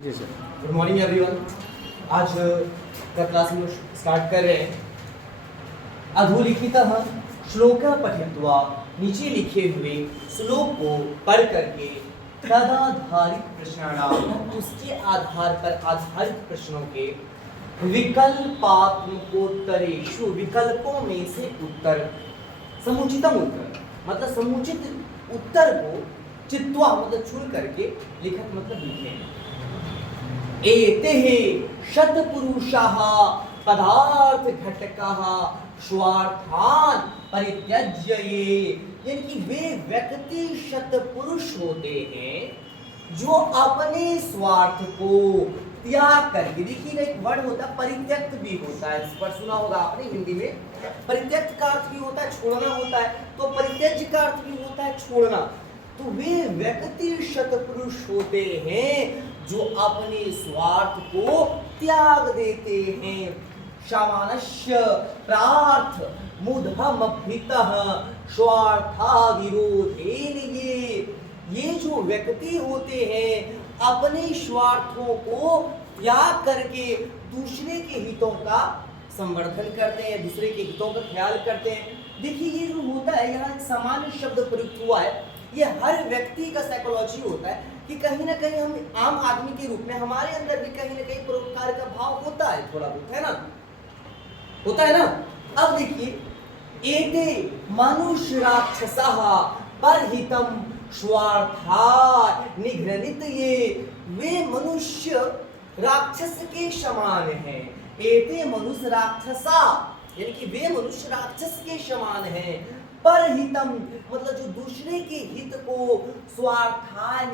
जी sir. Good morning everyone. आज का class हम स्टार्ट कर रहे हैं। अधोलिखितः श्लोक पठित्वा, नीचे लिखे हुए श्लोक को पढ़ करके तदाधारित प्रश्नानाम, उसके आधार पर आधारित प्रश्नों के विकल्पात्मकोत्तरेषु, विकल्पों में से उत्तर, समुचितम उत्तर मतलब समुचित उत्तर को चित्वा मतलब चुन करके लिखत मतलब लिखें। एतेः शतपुरुषाः पदार्थ घटकाः स्वार्थान परित्यज्य, यानी कि वे व्यक्ति शतपुरुष होते हैं जो अपने स्वार्थ को त्याग करके, देखिएगा एक वर्ड होता है परित्यक्त भी होता है, इस पर सुना होगा आपने हिंदी में। परित्यक्त का अर्थ भी होता है छोड़ना होता है, तो परित्यज्य का अर्थ भी होता है छोड़ना। तो वे व्यक्ति शतपुरुष होते हैं जो अपने स्वार्थ को त्याग देते हैं। सामानस्य प्रार्थ मुधमभितः स्वार्था विरोधेन, ये जो व्यक्ति होते हैं अपने स्वार्थों को त्याग करके दूसरे के हितों का संवर्धन करते हैं, दूसरे के हितों का ख्याल करते हैं। देखिए ये जो होता है, यहाँ सामान्य शब्द प्रयुक्त हुआ है, ये हर व्यक्ति का साइकोलॉजी होता है कि कहीं ना कहीं हम आम आदमी के रूप में हमारे अंदर भी कहीं ना कहीं परोपकार का भाव होता है, थोड़ा बहुत है ना, होता है ना। अब देखिए, एते मनुष्य राक्षसः परहितम स्वार्था निघ्रनित, ये वे मनुष्य राक्षस के समान हैं। एते मनुष्य राक्षसा, यानी कि वे मनुष्य राक्षस के समान हैं। परहितम मतलब जो दूसरे के हित को, स्वार्थाय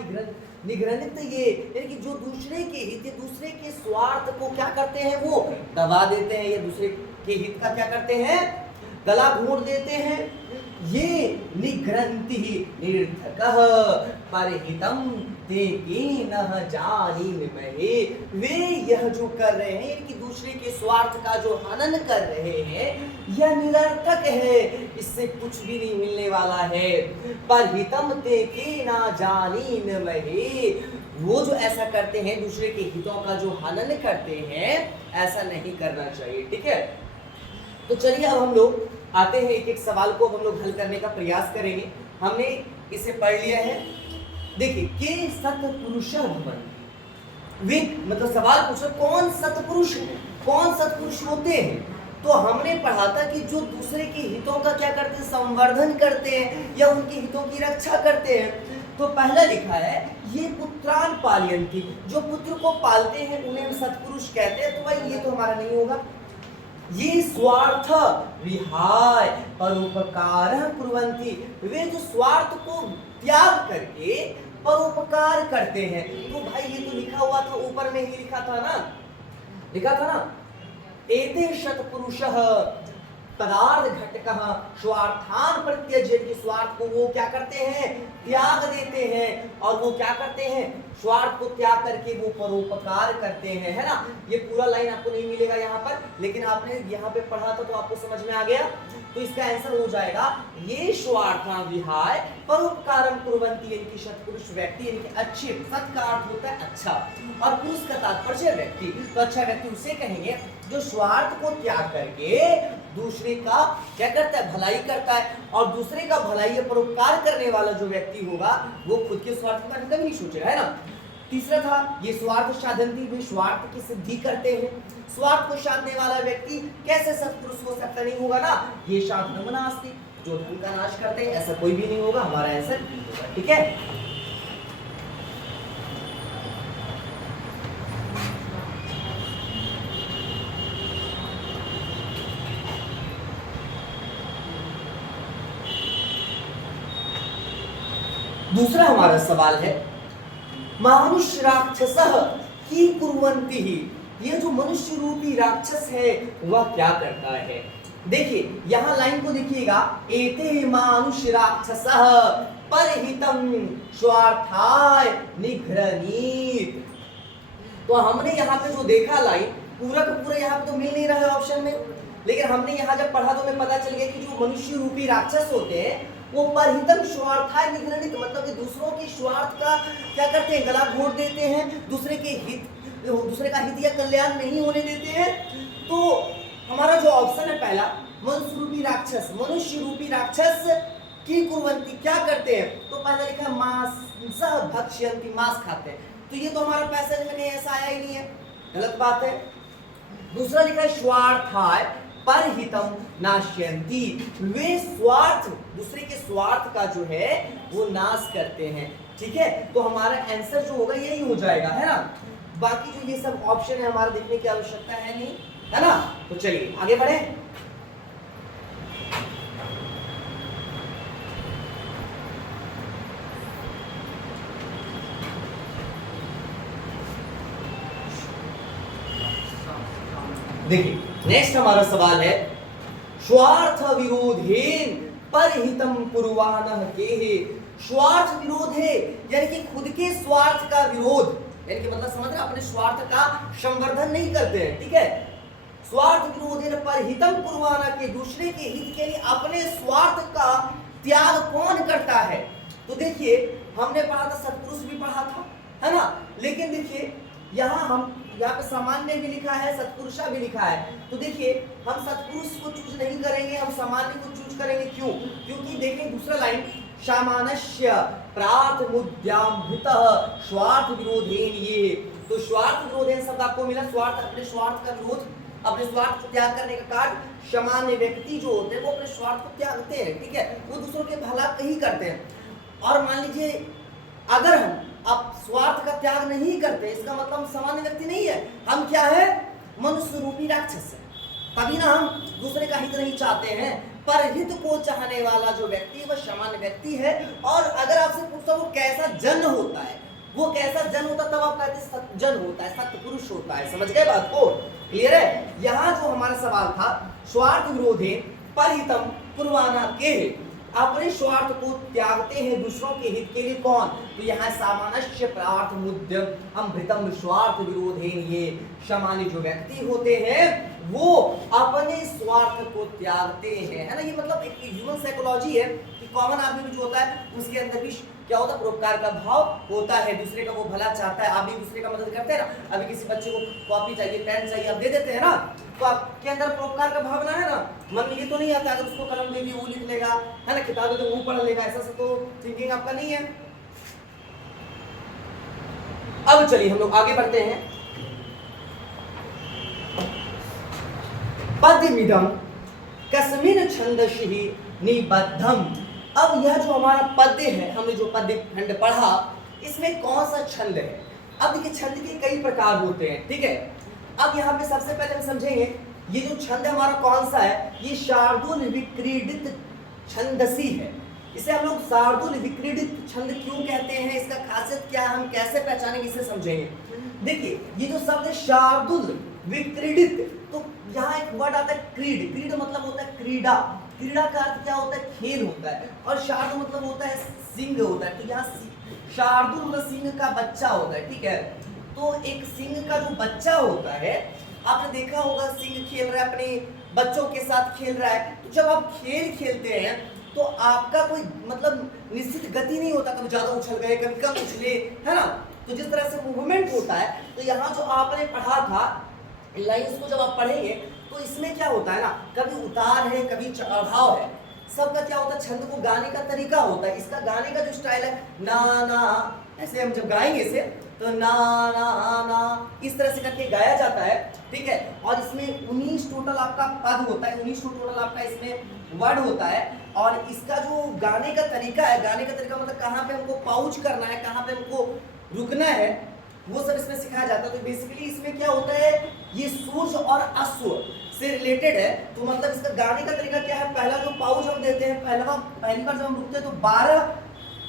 निघ्रनित, ये यानी कि जो दूसरे के हित, दूसरे के स्वार्थ को क्या करते हैं, वो दबा देते हैं, या दूसरे के हित का क्या करते हैं, गला घोंट देते हैं। ये निघ्रन्ति निरर्थकः परहितम ते केनः जानीमहे, वे यह जो कर रहे हैं कि दूसरे के स्वार्थ का जो हनन कर रहे हैं, यह निरर्थक है, इससे कुछ भी नहीं मिलने वाला है। परहितम ते केना जानीमहे, वो जो ऐसा करते हैं दूसरे के हितों का जो हनन करते हैं, ऐसा नहीं करना चाहिए। ठीक है, तो चलिए अब हम लोग आते हैं एक एक सवाल को हम लोग हल करने का प्रयास करेंगे। हमने इसे पढ़ लिया है। देखिए, के सत्पुरुष भवन्ति, वे मतलब सवाल पूछो कौन सत्पुरुष है, कौन सत्पुरुष होते हैं। तो हमने पढ़ा था कि जो दूसरे के हितों का क्या करते हैं, संवर्धन करते हैं या उनके हितों की रक्षा करते हैं। तो पहला लिखा है ये पुत्रान पालयन्ति, जो पुत्र को पालते हैं उन्हें हम सत्पुरुष कहते हैं। तो भाई ये तो हमारा नहीं होगा। ये स्वार्थ विहाय परोपकार कुर्वन्ति, वे जो स्वार्थ को त्याग करके परोपकार करते हैं। तो भाई ये तो लिखा हुआ था, ऊपर में ही लिखा था ना, एते शतपुरुषः पदार्थ घटकः स्वार्थान परित्यज्य, के स्वार्थ को वो क्या करते हैं, त्याग देते हैं। और वो क्या करते हैं, स्वार्थ को त्याग करके वो परोपकार करते हैं, है ना। ये पूरा लाइन आपको नहीं मिलेगा यहाँ पर, लेकिन आपने यहाँ पे पढ़ा था तो आपको समझ में आ गया। तो इसका आंसर हो जाएगा ये स्वार्था विहाय परोपकारम कुर्वन्ति, यानी कि सत्पुरुष व्यक्ति, यानी कि अच्छे, सत् का अर्थ होता है अच्छा और पुरुष का तात्पर्य व्यक्ति। तो अच्छा व्यक्ति उसे कहेंगे जो स्वार्थ को त्याग करके दूसरे का क्या करता है, भलाई करता है। और दूसरे का भलाई या परोपकार करने वाला जो व्यक्ति होगा वो खुद के स्वार्थ का कभी नहीं सोचेगा, है ना। तीसरा था ये स्वार्थ साधन्ति, वे स्वार्थ की सिद्धि करते हैं। स्वार्थ को साधने वाला व्यक्ति कैसे सत्पुरुष हो सकता, नहीं होगा ना। ये साधनम नास्ति, जो धन का नाश करते हैं ऐसा कोई भी नहीं होगा, हमारा आंसर होगा। ठीक है, दूसरा हमारा सवाल है मनुष्य राक्षसः की कुर्वन्ति, ये जो मनुष्य रूपी राक्षस है वह क्या करता है। देखिए यहाँ लाइन को देखिएगा, एते मनुष्य राक्षसः परहितम स्वार्थाय निघ्रनीत। तो हमने यहाँ पे जो देखा लाइन, पूरा का पूरा यहाँ पे तो मिल नहीं रहा है ऑप्शन में, लेकिन हमने यहाँ जब पढ़ा तो हमें पता चल गया कि जो मनुष्य रूपी राक्षस होते हैं वो परहितम स्वार्थाय निगृणित, मतलब कि दूसरों के स्वार्थ का क्या करते हैं, गला घोट देते हैं, दूसरे का हित या कल्याण नहीं होने देते हैं। तो हमारा जो ऑप्शन है पहला, मनुष्य रूपी राक्षस की कुर्वन्ति, क्या करते हैं, तो पहला लिखा मांसः भक्ष्यन्ति, मांस खाते हैं। तो ये तो हमारा पैसेज में नहीं, ऐसा आया ही नहीं है, गलत बात है। दूसरा लिखा है स्वार्थाय परहितम नाश्यन्ति, वे स्वार्थ, दूसरे के स्वार्थ का जो है वो नाश करते हैं। ठीक है, तो हमारा आंसर जो होगा यही हो जाएगा, है ना। बाकी जो ये सब ऑप्शन है हमारा देखने की आवश्यकता है नहीं, है ना। तो चलिए आगे बढ़े। देखिए नेक्स्ट हमारा सवाल है, स्वार्थ विरोधेन परहितम कुर्वाणः केहे। स्वार्थ विरोध है, यानी कि खुद के स्वार्थ का विरोध, यानी कि मतलब समझ रहे, अपने स्वार्थ का संवर्धन नहीं करते हैं। ठीक है, स्वार्थ विरोधेन परहितम कुर्वाणः के, दूसरे के हित के लिए अपने स्वार्थ का त्याग कौन करता है। तो देखिए हमने पढ़ा था, सत्पुरुष भी पढ़ा था, है ना। लेकिन देखिए यहाँ पे सामान्य भी लिखा है, सत्पुरुषा भी लिखा है। तो देखिए हम सत्पुरुष को चूज नहीं करेंगे, हम सामान्य को चूज करेंगे। क्यों? क्योंकि देखिए दूसरा लाइन, सामान्य प्रार्थमुद्यामृतः स्वार्थ विरोधेन ये, तो स्वार्थ विरोधेन शब्द आपको मिला, स्वार्थ, अपने स्वार्थ का विरोध, अपने स्वार्थ को त्याग करने का कार्य। सामान्य व्यक्ति जो होते हैं वो अपने स्वार्थ को त्यागते हैं, ठीक है, वो दूसरों के भला ही करते हैं। और मान लीजिए अगर हम आप स्वार्थ का त्याग नहीं करते, इसका मतलब हम सामान्य व्यक्ति नहीं है, हम क्या है, मनुष्य रूपी राक्षस है। तभी ना हम दूसरे का हित नहीं चाहते हैं, पर हित को चाहने वाला जो व्यक्ति है वह सामान्य व्यक्ति है। और अगर आपसे पूछता वो कैसा जन्म होता है, वो कैसा जन्म होता, तब आप कहते सत्जन होता है, सत्पुरुष होता है। समझ गए बात को? क्लियर है। यहाँ जो हमारा सवाल था, स्वार्थ विरोधे परहितम कुर्वाणः केहे, अपने स्वार्थ को त्यागते हैं दूसरों के हित के लिए कौन, तो यहाँ सामान्य प्रार्थमुद्यम अमृतम स्वार्थ विरोधेन ये, सामान्य जो व्यक्ति होते हैं वो अपने स्वार्थ को त्यागते हैं, है ना। ये मतलब एक ह्यूमन साइकोलॉजी है कि कॉमन आदमी में जो होता है उसके अंदर भी क्या होता है, परोपकार का भाव होता है, दूसरे का वो भला चाहता है। आप भी दूसरे का मदद करते हैं ना, अभी किसी बच्चे को कॉपी चाहिए, पेन चाहिए, आप दे देते हैं ना, तो आपके अंदर परोपकार का भावना है ना। मन में ये तो नहीं आता अगर उसको कलम दे दी वो लिख लेगा, है ना, किताब दे वो पढ़ लेगा, ऐसा तो थिंकिंग आपका नहीं है। अब चलिए हम लोग आगे बढ़ते हैं। पद्यमिदं कस्मिन् छन्दसि निबद्धम। अब यह जो हमारा पद्य है, हमने जो पद्य खंड पढ़ा, इसमें कौन सा छंद है। अब देखिए छंद के कई प्रकार होते हैं, ठीक है। अब यहाँ पे सबसे पहले हम समझेंगे ये जो छंद हमारा कौन सा है, ये शार्दूल विक्रीडित छंदसी है। इसे हम लोग शार्दूल विक्रीडित छंद क्यों कहते हैं, इसका खासियत क्या है, हम कैसे पहचानेंगे, इसे समझेंगे। देखिए ये जो शब्द है शार्दूल विक्रीडित, तो यहाँ एक वर्ड आता है क्रीड। क्रीड मतलब होता है क्रीड़ा, क्रीड़ा का अर्थ क्या होता है, खेल होता है। और शार्दूल मतलब होता है सिंह होता है, तो यहाँ शार्दूल मतलब सिंह का बच्चा होता है, ठीक है। तो एक सिंह का जो बच्चा होता है, आपने देखा होगा सिंह खेल रहा है, अपने बच्चों के साथ खेल रहा है। तो जब आप खेल खेलते हैं तो आपका कोई मतलब निश्चित गति नहीं होता, कभी ज्यादा उछल गए कभी कम उछले, है ना। तो जिस तरह से मूवमेंट होता है, तो यहाँ जो आपने पढ़ा था लाइंस को जब आप पढ़ेंगे तो इसमें क्या होता है ना, कभी उतार है कभी चढ़ाव है, सबका क्या होता है, छंद को गाने का तरीका होता है। इसका गाने का जो स्टाइल है, ना ना, ऐसे हम जब गाएंगे इसे तो ना ना ना इस तरह से करके गाया जाता है, ठीक है। और इसमें 19 टोटल आपका पद होता है, 19 टोटल आपका इसमें वर्ड होता है। और इसका जो गाने का तरीका है, गाने का तरीका मतलब कहाँ पे हमको पाउच करना है, कहाँ पे हमको रुकना है, वो सब इसमें सिखाया जाता है। तो बेसिकली इसमें क्या होता है, ये सूर्य और अश्व से रिलेटेड है। तो मतलब इसका गाने का तरीका क्या है, पहला जो पाउच हम देते हैं, पहली बार जब हम रुकते हैं तो 12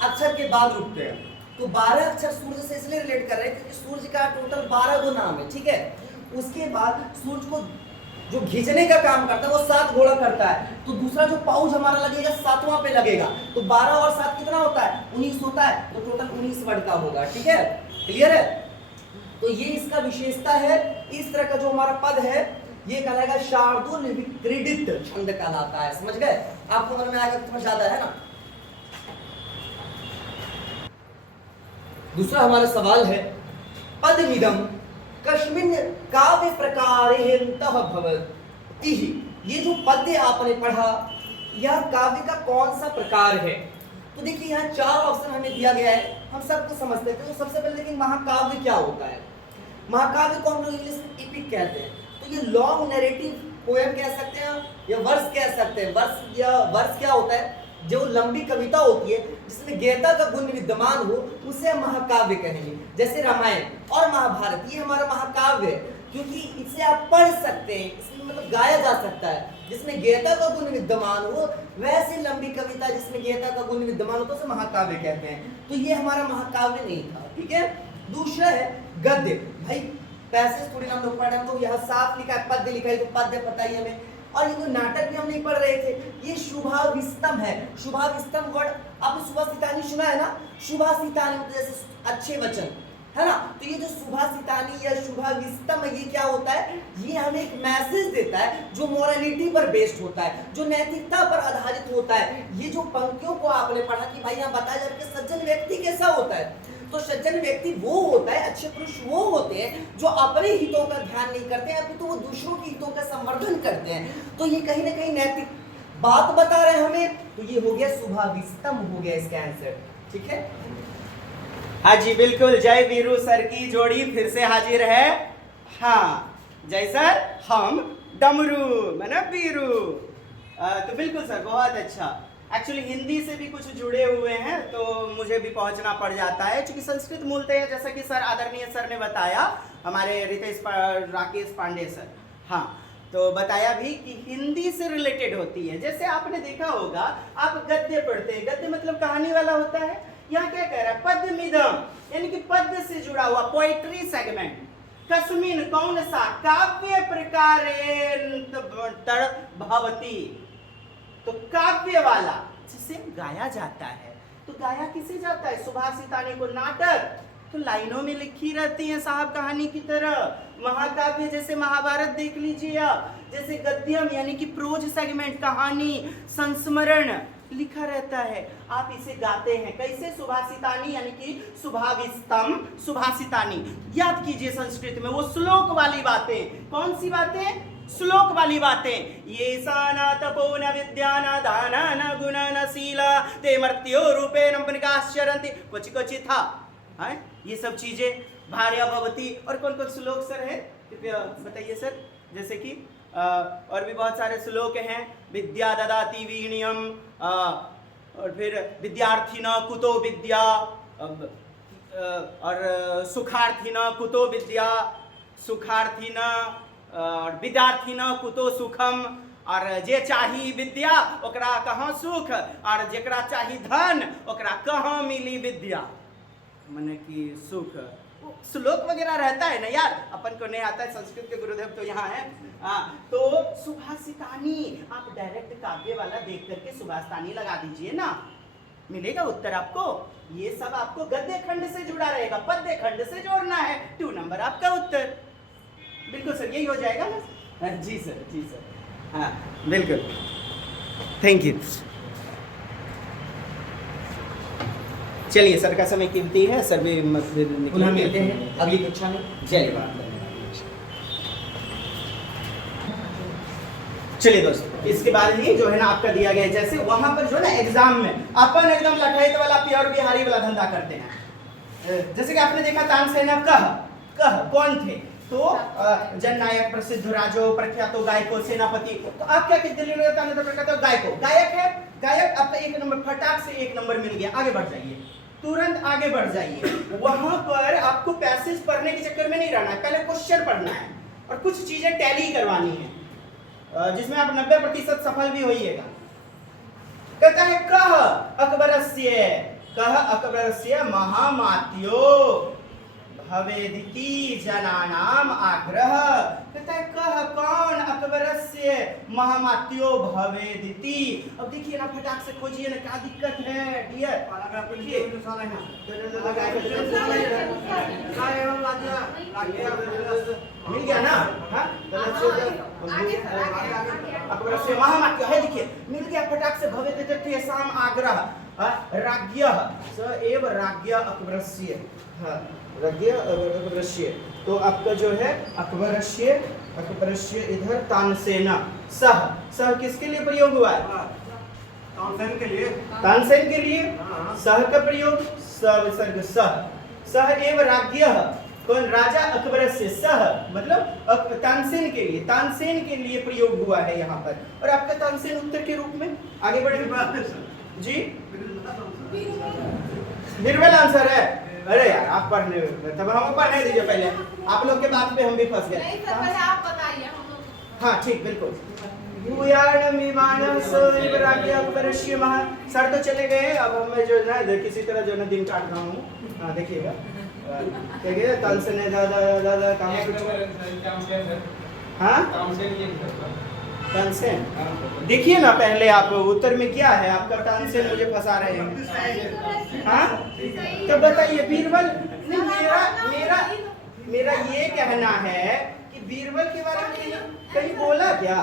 अक्षर के बाद रुकते हैं। तो 12 अक्षर सूर्य से इसलिए रिलेट कर रहे हैं क्योंकि सूर्य का टोटल 12 गो नाम है, ठीक है। उसके बाद सूर्य को जो खींचने का काम करता है वो 7 घोड़ा करता है। तो दूसरा जो पाउच हमारा लगेगा 7वां पे लगेगा, तो 12 और 7 कितना होता है, 19 होता है। तो टोटल 19 वर्ड का होगा, ठीक है, क्लियर है। तो ये इसका विशेषता है। इस तरह का जो हमारा पद है ये कहलाएगा शार्दूल विक्रीडित छंद कहलाता है। समझ गए? आपको मन में आएगा थोड़ा ज्यादा है ना, दूसरा हमारा सवाल है, पदमिदं कस्मिन् काव्य प्रकारेन्तः भवति। ये जो पद्य आपने पढ़ा, यह काव्य का कौन सा प्रकार है? तो देखिए यहाँ 4 ऑप्शन हमें दिया गया है, हम सबको समझते थे। तो सबसे पहले लेकिन महाकाव्य क्या होता है? महाकाव्य को हम लोग इंग्लिश में एपिक कहते हैं। तो ये लॉन्ग नैरेटिव पोएम कह सकते हैं या वर्स कह सकते हैं। वर्स क्या होता है? जो लंबी कविता होती है जिसमें गीता का गुण विद्यमान हो, उसे हम महाकाव्य कहेंगे। जैसे रामायण और महाभारत, ये हमारा महाकाव्य है, क्योंकि इसे आप पढ़ सकते हैं, इसमें मतलब गाया जा सकता है। जिसमें गीता का गुण विद्यमान हो, वैसे लंबी कविता जिसमें गीता का गुण विद्यमान हो तो उसे महाकाव्य कहते हैं। तो ये हमारा महाकाव्य नहीं था, ठीक है। दूसरा है गद्य। भाई पैसेज थोड़ी हम लोग पढ़ रहे हैं, तो यहाँ साफ लिखा है, पद्य लिखा है, तो पद्य पता ही हमें। और ये जो नाटक भी हम नहीं पढ़ रहे थे, ये शुभाविस्तम है। शुभाविस्तम वर्ड आपने शुभासितानी सुना है ना? शुभासितानी मतलब जैसे अच्छे वचन, है ना? तो ये जो शुभासितानी या शुभाविस्तम है, ये क्या होता है? ये हमें एक मैसेज देता है जो मोरालिटी पर बेस्ड होता है, जो नैतिकता पर आधारित होता है। ये जो पंक्तियों को आपने पढ़ा कि भाई यहाँ बताया जा रहा है सज्जन व्यक्ति कैसा होता है, तो सज्जन व्यक्ति वो होता है, अच्छे पुरुष वो होते हैं जो अपने हितों का ध्यान नहीं करते हैं, अपितु वो दूसरों के हितों का संवर्धन करते हैं। तो ये कहीं ना कहीं नैतिक बात बता रहे हैं हमें। तो ये हो गया शुभाविस्तम, हो गया इसका आंसर, ठीक है। हाँ जी बिल्कुल, जय वीरू सर की जोड़ी फिर से हाजिर है। हाँ जय सर, हम डमरू मैंने वीरू। तो बिल्कुल सर, बहुत अच्छा। एक्चुअली हिंदी से भी कुछ जुड़े हुए हैं तो मुझे भी पहुंचना पड़ जाता है, क्योंकि संस्कृत मूलतः है, जैसा कि सर आदरणीय सर ने बताया, हमारे राकेश पांडे सर, हाँ, तो बताया भी कि हिंदी से रिलेटेड होती है। जैसे आपने देखा होगा, आप गद्य पढ़ते हैं, गद्य मतलब कहानी वाला होता है। यहाँ क्या कह रहा है? पद्यमिदम, यानी कि पद्य से जुड़ा हुआ, पोइट्री सेगमेंट। कस्मिन कौन सा? काव्य प्रकारेण भवति, तो काव्य वाला जिसे गाया जाता है। तो गाया किसे जाता है? सुभाषितानी को। नाटक तो लाइनों में लिखी रहती है साहब, कहानी की तरह। महाकाव्य जैसे महाभारत देख लीजिए आप, जैसे गद्यम यानी कि प्रोज सेगमेंट, कहानी, संस्मरण लिखा रहता है, आप इसे गाते हैं। कैसे? सुभाषितानी यानी कि शुभाविस्तम, सुभाषितानी। याद कीजिए संस्कृत में वो श्लोक वाली बातें। कौन सी बातें? श्लोक वाली बातें। ये साना तपो न विद्या न दान न गुण न शीला ते मर्त्यो रूपे नम्पनिकाश्चरन्ति, कुछ कुछ था है ये सब चीजें। भार्या भवती, और कौन कौन श्लोक सर है, कृपया बताइए सर। जैसे कि और भी बहुत सारे श्लोक हैं। विद्या ददाति वीर्यम, और फिर विद्यार्थी न कुतो विद्या, और सुखार्थी न कुतो विद्या, सुखार्थी न और विद्यार्थी न कुतो सुखम, और जे चाही विद्या ओकरा कहाँ सुख, और जेकरा चाही धन ओकरा कहाँ मिली विद्या, माने कि सुख। श्लोक वगैरह रहता है ना यार, अपन को नहीं आता है, संस्कृत के गुरुदेव तो यहाँ है। तो सुभाषितानी, आप डायरेक्ट काव्य वाला देख करके सुभाषितानी लगा दीजिए ना, मिलेगा उत्तर आपको। ये सब आपको गद्य खंड से जुड़ा रहेगा, पद्य खंड से जोड़ना है, 2 नंबर आपका उत्तर। बिल्कुल सर, यही हो जाएगा ना? जी सर, जी सर, हाँ बिल्कुल, थैंक यू। चलिए सर का समय कीमती है, सर भी पुनः मिलते हैं अगली कक्षा में। चलिए दोस्तों, इसके बाद ही जो है ना आपका दिया गया, जैसे वहां पर जो है ना एग्जाम में अपन एकदम लठाइत वाला प्योर बिहारी वाला धंधा करते हैं। जैसे कि आपने देखा तानसेन कह कौन थे? तो जननायक, प्रसिद्ध राजो, प्रख्यातो गायको, सेनापति। तो आप क्या किस दिल्ली में गायको, गायक है, गायक आपका 1 नंबर, फटाक से 1 नंबर मिल गया। आगे बढ़ जाइए, तुरंत आगे बढ़ जाइए। वहां पर आपको पैसेज पढ़ने के चक्कर में नहीं रहना है, पहले क्वेश्चन पढ़ना है और कुछ चीजें टैली करवानी है, जिसमें आप 90% सफल भी होइएगा। कहता है कह अकबरस्य महामात्यो भवेदिति जनानाम आग्रह। कहता है कह कौन? अकबरस्य महामात्यो भवेदिति। अब देखिए ना, फटाक से खोजिए ना, क्या दिक्कत है डियर? मिल गया ना? अकबरस्य महामात्यो है, देखिए मिल गया फटाक से। भवेदिति शाम आग्रह राज्ञः स एव राज्ञः अकबरस्य। हाँ राज्ञ अकबरस्य, तो आपका जो है अकबरस्य, अकबरस्य इधर तानसेना, सह, सह किसके लिए प्रयोग हुआ है? तानसेन के लिए। तानसेन के लिए हाँ। सह का प्रयोग, स विसर्ग सह, सह एव राज्ञः, कौन? राजा अकबर से, सह मतलब तानसेन के लिए, तानसेन के लिए प्रयोग हुआ है यहाँ पर। और आपका तानसेन उत्तर के रूप में आगे बढ़ेंगे जी। बीरबल आंसर है। अरे यार आप पढ़ने, तब हम पढ़ने दीजिए पहले, आप लोग के बात पे हम भी फंस गए। नहीं सर, पहले आप बताइए हम लोग। हाँ ठीक बिल्कुल। भूयान विमान सोइव राज्ञ अकबरस्य महा, सर तो चले गए, अब हमें जो है ना किसी तरह जो है ना दिन काट रहा हूँ। हाँ देखिएगा, देखिए तानसेन ने दादा दादा काम हाँ तानसेन, देखिए ना पहले आप उत्तर में क्या है आपका, तानसेन मुझे फंसा रहे हैं। हाँ तो बताइए बीरबल, नहीं मेरा मेरा मेरा ये कहना है कि बीरबल के बारे में कहीं बोला क्या?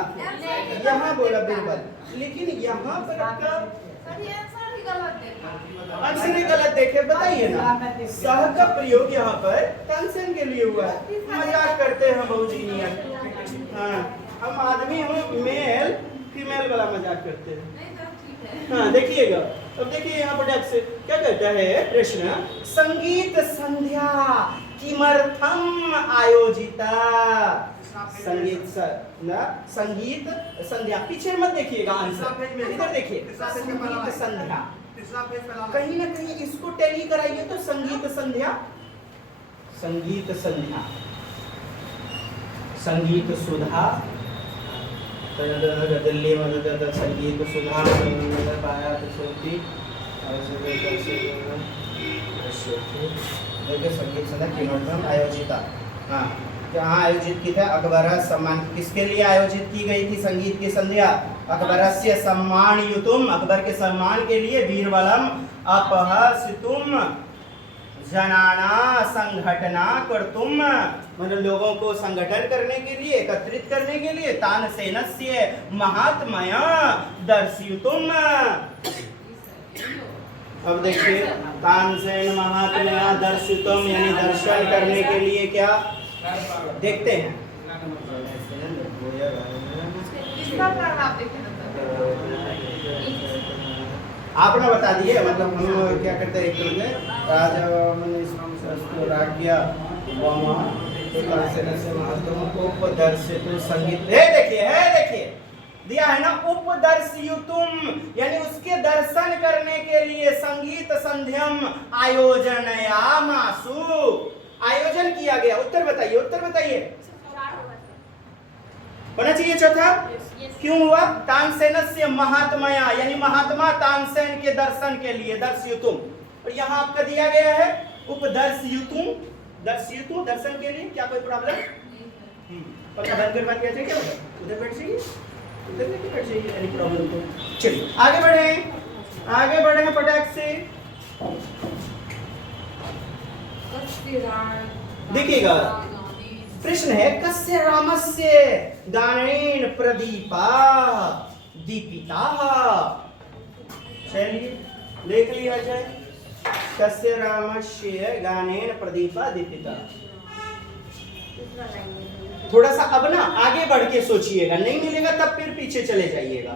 यहाँ बोला बीरबल, लेकिन यहाँ पर आपका सर ये आंसर ही गलत देखा। आंसर ही गलत देखे। बताइए ना, सह का प्रयोग यहाँ पर तानसेन के लिए हुआ है। मजाक करते हैं बहुजीनियत। हाँ हम आदमी हूँ, मेल फीमेल वाला मजाक करते हैं। नहीं सर ठीक है। हाँ देखिएगा, अब देखिए यहाँ पर से क्या कहता है प्रश्न, संगीत संध्या किमर्थम आयोजिता? संगीत ना संगीत संध्या, पीछे मत देखिएगा आंसर, इधर देखिए, संगीत संध्या, कहीं ना कहीं इसको टैली कराइए तो संगीत संध्या, संगीत संध्या, संगीत सुधा, दिल्ली में संगीत सुधा पाया देखिए संगीत संध्या किमर्थम आयोजिता। हाँ जहाँ आयोजित की था, अकबर सम्मान, किसके लिए आयोजित की गई थी संगीत की संध्या? अकबरस्य सम्मान युतुम, अकबर के सम्मान के लिए, वीरबलम अपहसितुम जनाना संघटना कर्तुम, मतलब लोगों को संगठन करने के लिए, एकत्रित करने के लिए, तानसेनस्य महात्मय दर्शयितुम। अब देखिए तानसेन महात्मय दर्शयितुम यानी दर्शन करने के लिए क्या देखते हैं? इसका कारण आप देखें ना आपने बता दिए, मतलब हम क्या करते हैं, एक राजा राज्ञ उपदर्शित संगीत, देखिए दिया है ना, उपदर्शयुतुम यानी उसके दर्शन करने के लिए संगीत संध्यम आयोजनयामासु, आयोजन किया गया। उत्तर बताइए, उत्तर बताइए, होना चाहिए चौथा। क्यों हुआ? तानसेनस्य महात्मया यानी महात्मा तानसेन के दर्शन के लिए, दर्शयुतुम, और यहाँ आपका दिया गया है उपदर्शयुतुम, दर्शयुतुम दर्शन के लिए। क्या कोई प्रॉब्लम? पक्का बंद कर बात किया जाए क्या? उधर बैठ जाइए, उधर नहीं बैठ जाइए, एनी प्रॉब्लम तो। चलिए आगे बढ़े फटाक से। देखिएगा प्रश्न है, कस्य रामस्य गानेन प्रदीपा दीपिता? चलिए देख लिया जाए, कस्य रामस्य गानेन प्रदीपा दीपिता। थोड़ा सा अब ना आगे बढ़ के सोचिएगा, नहीं मिलेगा तब फिर पीछे चले जाइएगा।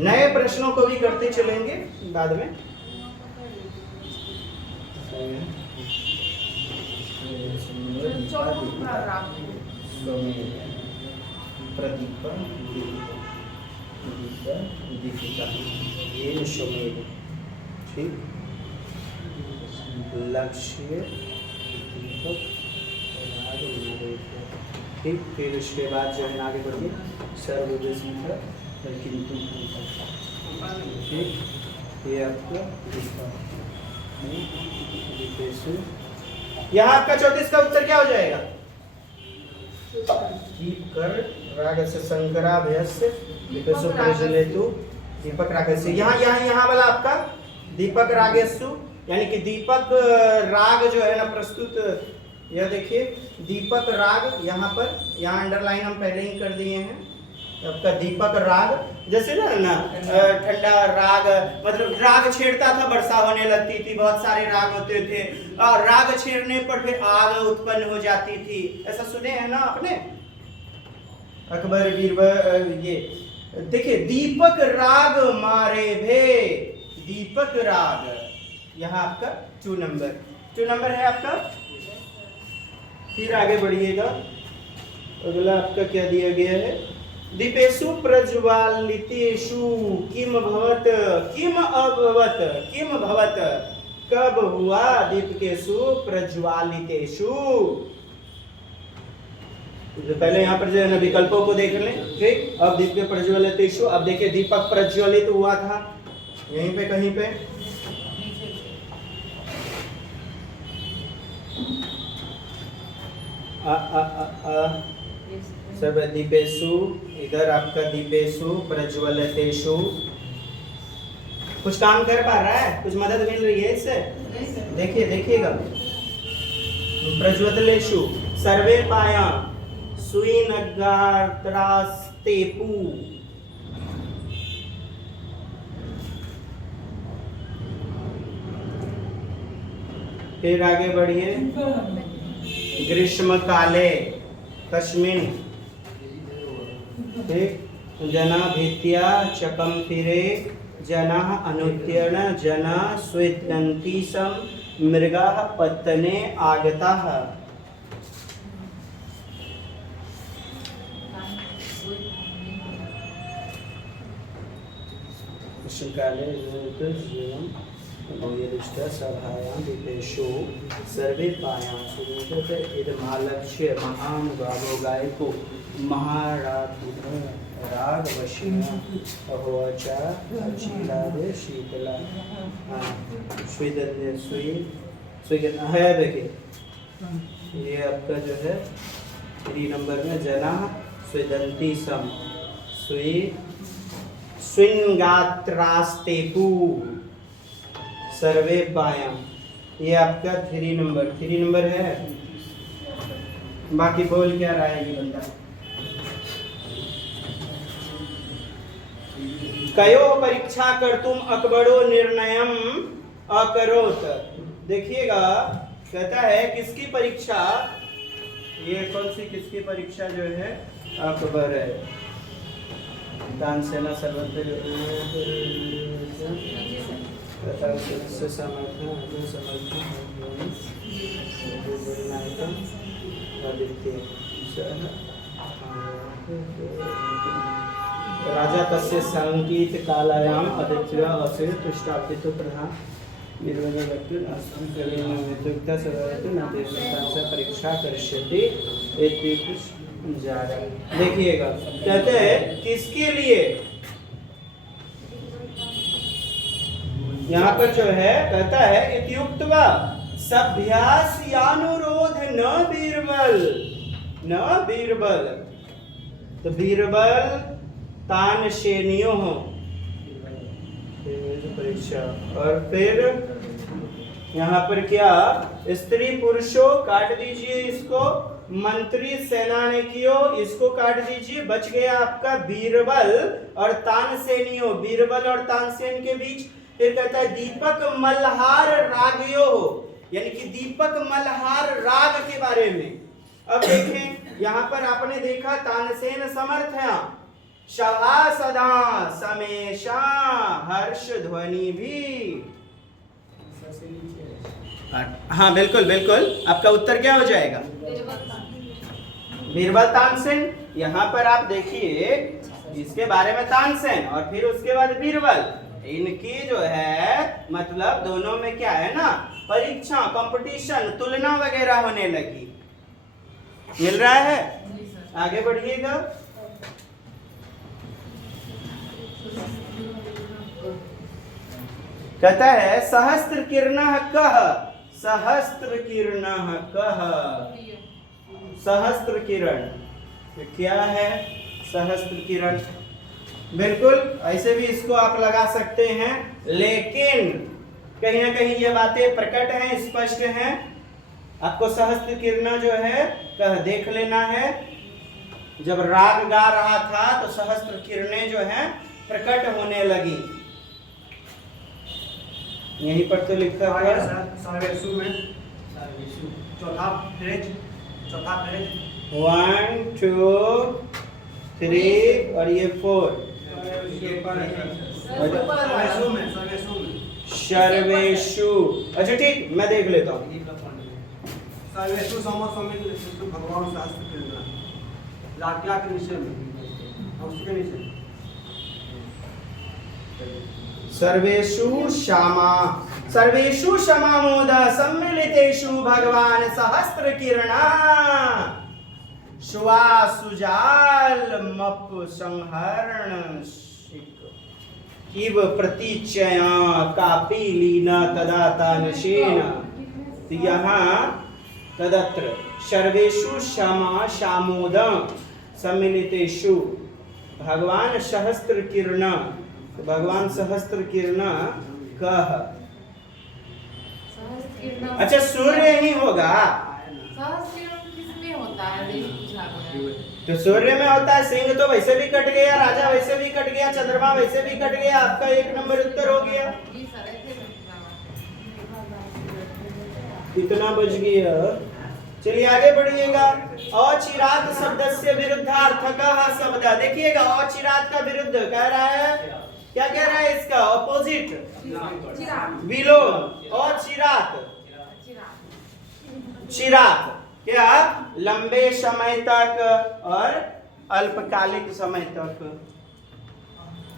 नए प्रश्नों को भी करते चलेंगे बाद में। प्रदीप दीपिका, ये शोमेद, ठीक, लक्ष्य ठीक, फिर उसके बाद जो है आगे बढ़िए, सर्वदेश किंतु, ठीक, ये आपका यहाँ आपका 34 का उत्तर क्या हो जाएगा? कर राग से शंकराभ्यस्य विकसु प्रज्वलेतु दीपक रागस्य। यहाँ वाला आपका दीपक रागस्सु यानी कि दीपक राग जो है ना प्रस्तुत, यह देखिए दीपक राग, यहाँ पर यहाँ अंडरलाइन हम पहले ही कर दिए हैं, आपका दीपक राग, जैसे ना ठंडा राग, मतलब राग छेड़ता था, वर्षा होने लगती थी, बहुत सारे राग होते थे और राग छेड़ने पर फिर आग उत्पन्न हो जाती थी। ऐसा सुने हैं ना आपने? अकबर बीरबल, ये देखिए, दीपक राग मारे भे, दीपक राग, यहाँ आपका 2 नंबर है आपका। फिर आगे बढ़िएगा, अगला आपका क्या दिया गया है? दीपेषु प्रज्वालितेषु किम भवत, किम अभवत, किम भवत, कब हुआ दीपकेषु प्रज्वालितेषु। तो पहले यहाँ पर जो है ना विकल्पों को देख लें, ठीक। अब दीप के प्रज्वलितेषु, अब देखिए दीपक प्रज्वलित हुआ था यहीं पे कहीं पे, सब दीपेषु, इधर आपका दीपेषु प्रज्वलितेषु। कुछ काम कर पा रहा है? कुछ मदद मिल रही है इससे? देखिए, देखिएगा, प्रज्वलितेषु सर्वे पाया सुइनगात्रास्तेपु, फिर आगे बढ़िए, ग्रीष्म काले तस्मिन, ठीक, जना भीत्या चकम फिरे जना अनुत्तीर्ण जना स्वेदन्ति सम मृगा पत्तने आगता। काले सभायां दीपेषु सर्वे पायां इदमालक्ष्य महानुभावो गायको महाराधुः रागवशिनः अहोचा अचिलादे शीतला स्वेदन्य स्वेदन है। देखिए ये आपका जो है 3 नंबर में जना स्वेदन्ति सम स्विन्गात्रास्तेपु सर्वे पायां, ये आपका 3 नंबर है। बाकी बोल क्या रहा है ये बंदा? कयो परीक्षा कर्तुम अकबरो निर्णयम अकरोत। देखिएगा, कहता है किसकी परीक्षा, ये कौन सी किसकी परीक्षा जो है? अकबर है। दानसेना सर्वत्र राजा तस्य संगीत कालायाम आदित्य असिर पृष्ठापित प्रधान निर्वहण व्यक्ति असम करेन विद्युक्ता सर्वत्र न देवता परीक्षा करिष्यति इति कुछ जा रहा है। देखिएगा, कहते हैं किसके लिए, यहाँ पर जो है कहता है इत्युक्त्वा सभ्यास्यानुरोध न बीरबल, तो बीरबल तानसेनियो हो परीक्षा। और फिर यहाँ पर क्या, स्त्री पुरुषों काट दीजिए इसको, मंत्री सेना ने कियो इसको काट दीजिए, बच गया आपका बीरबल और तानसेनियो, बीरबल और तानसेन के बीच। फिर कहता है दीपक मल्हार रागयो, यानी कि दीपक मल्हार राग के बारे में। अब देखें, यहाँ पर आपने देखा तानसेन समर्थ है, सभा सदा समेशा हर्ष ध्वनि भी। हाँ बिल्कुल बिल्कुल, आपका उत्तर क्या हो जाएगा? बीरबल तानसेन। यहाँ पर आप देखिए इसके बारे में तानसेन और फिर उसके बाद बीरबल, इनकी जो है मतलब दोनों में क्या है ना, परीक्षा, कंपटीशन, तुलना वगैरह होने लगी। मिल रहा है? आगे बढ़िएगा। कहता है सहस्त्र किरणः कः, सहस्त्र किरणः कः, सहस्त्र किरण क्या है? सहस्त्र किरण, बिल्कुल ऐसे भी इसको आप लगा सकते हैं, लेकिन कहीं ना कहीं ये बातें प्रकट हैं, स्पष्ट हैं। आपको सहस्त्र किरण जो है कह देख लेना है। जब राग गा रहा था तो सहस्त्र किरणें जो हैं प्रकट होने लगी। यहीं पर तो लिखा हुआ है सर्वेशु में चौथा पेज 1 2 3 और ये 4 सर्वेशु। अच्छा ठीक, मैं देख लेता हूँ। सर्वेशु समस्त भगवान शास्त्र के लाटिया के नीचे में और उसके नीचे सर्वेषु क्षमामोद सम्मिलितेषु भगवान सहस्त्र किरणा सुजाल मप संहरण इव प्रतीचया कापी लीना तदा तानशेन। तो यहाँ तदत्र सर्वेषु क्षमा शामोद सम्मिलितेषु भगवान सहस्त्र किरण। तो भगवान सहस्त्र किरण कह, अच्छा सूर्य ही होगा। किसमें होता है? तो सूर्य में होता है। सिंह तो वैसे भी कट गया, राजा वैसे भी कट गया, चंद्रमा वैसे भी कट गया। आपका 1 नंबर उत्तर हो गया। जी सर, ऐसे कितना बच गया? चलिए आगे बढ़िएगा। अचिरात शब्दस्य विरुद्धार्थकः शब्द। देखिएगा अचिरात का विरुद्ध कह रहा है, क्या कह रहा है? इसका ऑपोजिट विलोम। अचिरात चिरात क्या? लंबे समय तक और अल्पकालिक समय तक।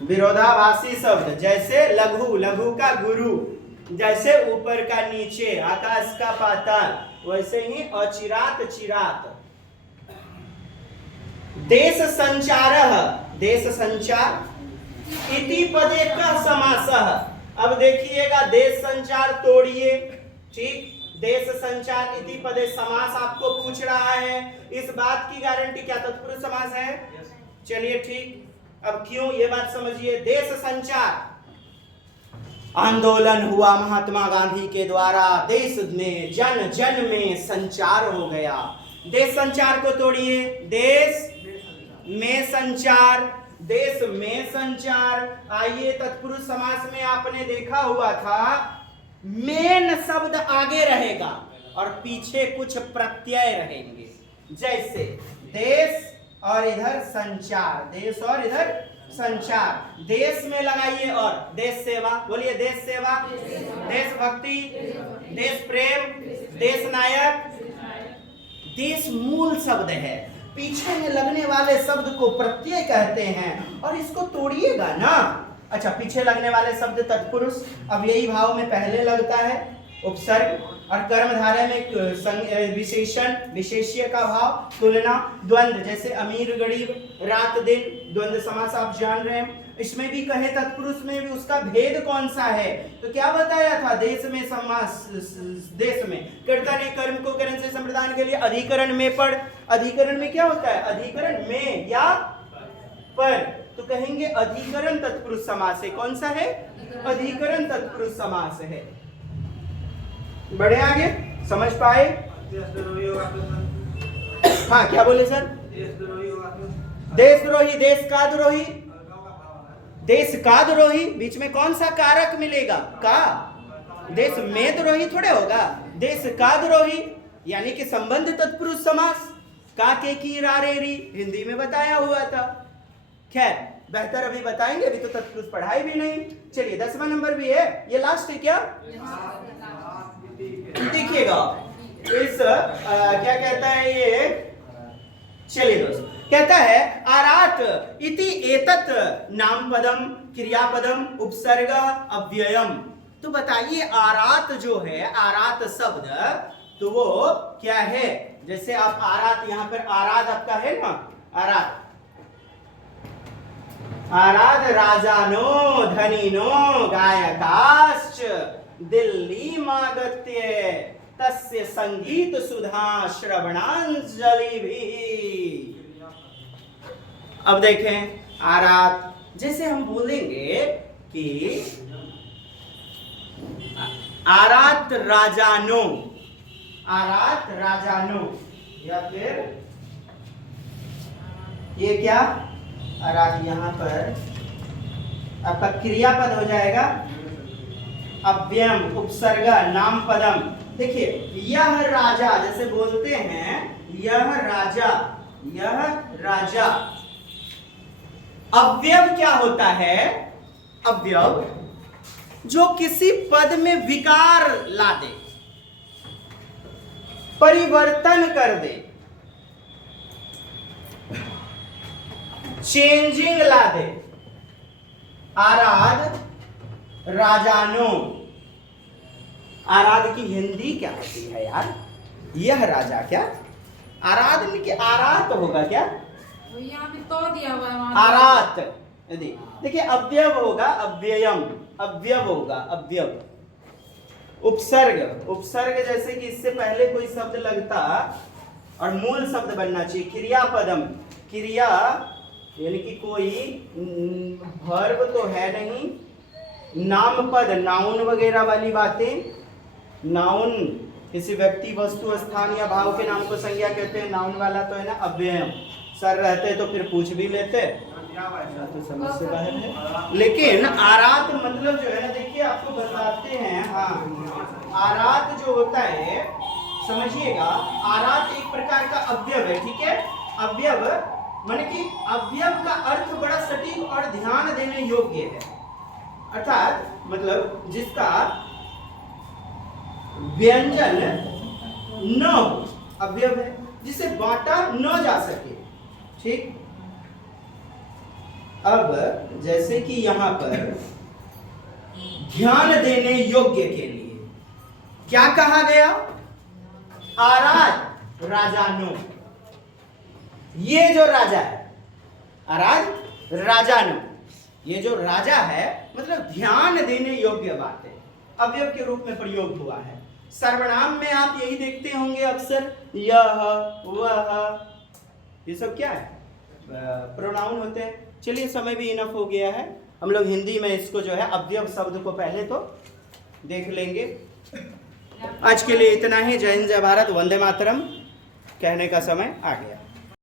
विरोधाभासी शब्द जैसे लघु, लघु का गुरु, जैसे ऊपर का नीचे, आकाश का पाताल, वैसे ही अचिरात चिरात। देश संचारः, देश संचार इति पदे का समासः। अब देखिएगा देश संचार तोड़िए, ठीक। देश संचार इति पदे समास आपको पूछ रहा है। इस बात की गारंटी क्या तत्पुरुष समास है? चलिए ठीक। अब क्यों ये बात समझिए। देश संचार आंदोलन हुआ महात्मा गांधी के द्वारा, देश में जन जन में संचार हो गया। देश संचार को तोड़िए, देश में संचार, देश में संचार। आइए तत्पुरुष समास में आपने देखा हुआ था मेन शब्द आगे रहेगा और पीछे कुछ प्रत्यय रहेंगे। जैसे देश और इधर संचार, देश और इधर संचार। देश में लगाइए और देश सेवा, बोलिए देश सेवा, देशभक्ति, देश प्रेम, देश नायक। देश मूल शब्द है, पीछे में लगने वाले शब्द को प्रत्यय कहते हैं। और इसको तोड़िएगा ना। अच्छा, पीछे लगने वाले शब्द तत्पुरुष, अब यही भाव में पहले लगता है उपसर्ग, और कर्मधारय में विशेषण विशेष्य का भाव, तुलना, द्वंद्व, जैसे अमीर गरीब, रात दिन, द्वंद्व समास आप जान रहे हैं। इसमें भी कहे तत्पुरुष में भी उसका भेद कौन सा है? तो क्या बताया था? देश में समास, देश में कर्ता ने कर्म को करण से संप्रदान के लिए अधिकरण में पढ़। अधिकरण में क्या होता है? अधिकरण में या पर, तो कहेंगे अधिकरण तत्पुरुष समास है। कौन सा है? अधिकरण तत्पुरुष समास है। बढ़े आगे, समझ पाए? हाँ, क्या बोले सर? देशद्रोही, देश का द्रोही, देश का द्रोही, बीच में कौन सा कारक मिलेगा? का। देश में द्रोही थोड़े होगा, देश का द्रोही यानी कि संबंध तत्पुरुष समास। का के की रा रे री हिंदी में बताया हुआ था। खैर बेहतर अभी बताएंगे, अभी तो तत्पुरुष पढ़ाई भी नहीं। चलिए 10वां नंबर भी है, ये लास्ट है क्या? देखिएगा इस क्या कहता है ये। चलिए दोस्तों, कहता है आरात इति एतत् नाम पदम क्रियापदम उपसर्ग अव्ययम। तो बताइए आरात जो है, आरात शब्द तो वो क्या है? जैसे आप आरात, यहां पर आराध आपका है ना, आराध, आराध राजानो धनिनो गायकाश्च दिल्ली मागत्य तस्य संगीत सुधा श्रवणांजलि भी। अब देखें आरात, जैसे हम बोलेंगे कि आरात राजानो, आरात राजानो, या फिर ये क्या, और आप यहाँ पर आपका क्रियापद हो जाएगा अव्ययम, उपसर्ग, नाम पदम। देखिए यह राजा, जैसे बोलते हैं यह राजा, यह राजा। अव्यय क्या होता है? अव्यय जो किसी पद में विकार ला दे, परिवर्तन कर दे, चेंजिंग ला दे। आराध, राजानो। आराध की हिंदी क्या होती है यार? यह राजा क्या? आराध में क्या आरात होगा क्या? तो यहाँ पे तो दिया हुआ है वहाँ पे। आरात। देखिए अव्यय होगा अव्ययम, अव्यय होगा अव्यय। उपसर्ग, उपसर्ग जैसे कि इससे पहले कोई शब्द लगता और मूल शब्द बनना चाहिए। क्रियापदम, क्रिया यानी कि कोई वर्ब तो है नहीं, नाम पद, नाउन वगैरह वाली बातें। नाउन किसी व्यक्ति, वस्तु, स्थान या भाव के नाम को संज्ञा कहते हैं। नाउन वाला तो है ना अव्यय। सर रहते तो फिर पूछ भी लेते, तो समझ से बाहर है। लेकिन आरात मतलब जो है ना, देखिए आपको बताते हैं। हाँ, आरात जो होता है समझिएगा, आरात एक प्रकार का अव्यय है। ठीक है, अव्यय माने कि अव्यय का अर्थ बड़ा सटीक और ध्यान देने योग्य है। अर्थात मतलब जिसका व्यंजन न हो, अव्यय है, जिसे बांटा न जा सके। ठीक, अब जैसे कि यहां पर ध्यान देने योग्य के लिए क्या कहा गया? आराध, राजानो। ये जो राजा है, आराध, राजानो, ये जो राजा है मतलब ध्यान देने योग्य बात है, अवयव के रूप में प्रयोग हुआ है। सर्वनाम में आप यही देखते होंगे अक्सर, यह, वह, ये सब क्या है? प्रोनाउन होते हैं। चलिए समय भी इनफ हो गया है, हम लोग हिंदी में इसको जो है अव्यव शब्द को पहले तो देख लेंगे। आज के लिए इतना ही। जय हिंद, जय भारत, वंदे मातरम कहने का समय आ गया।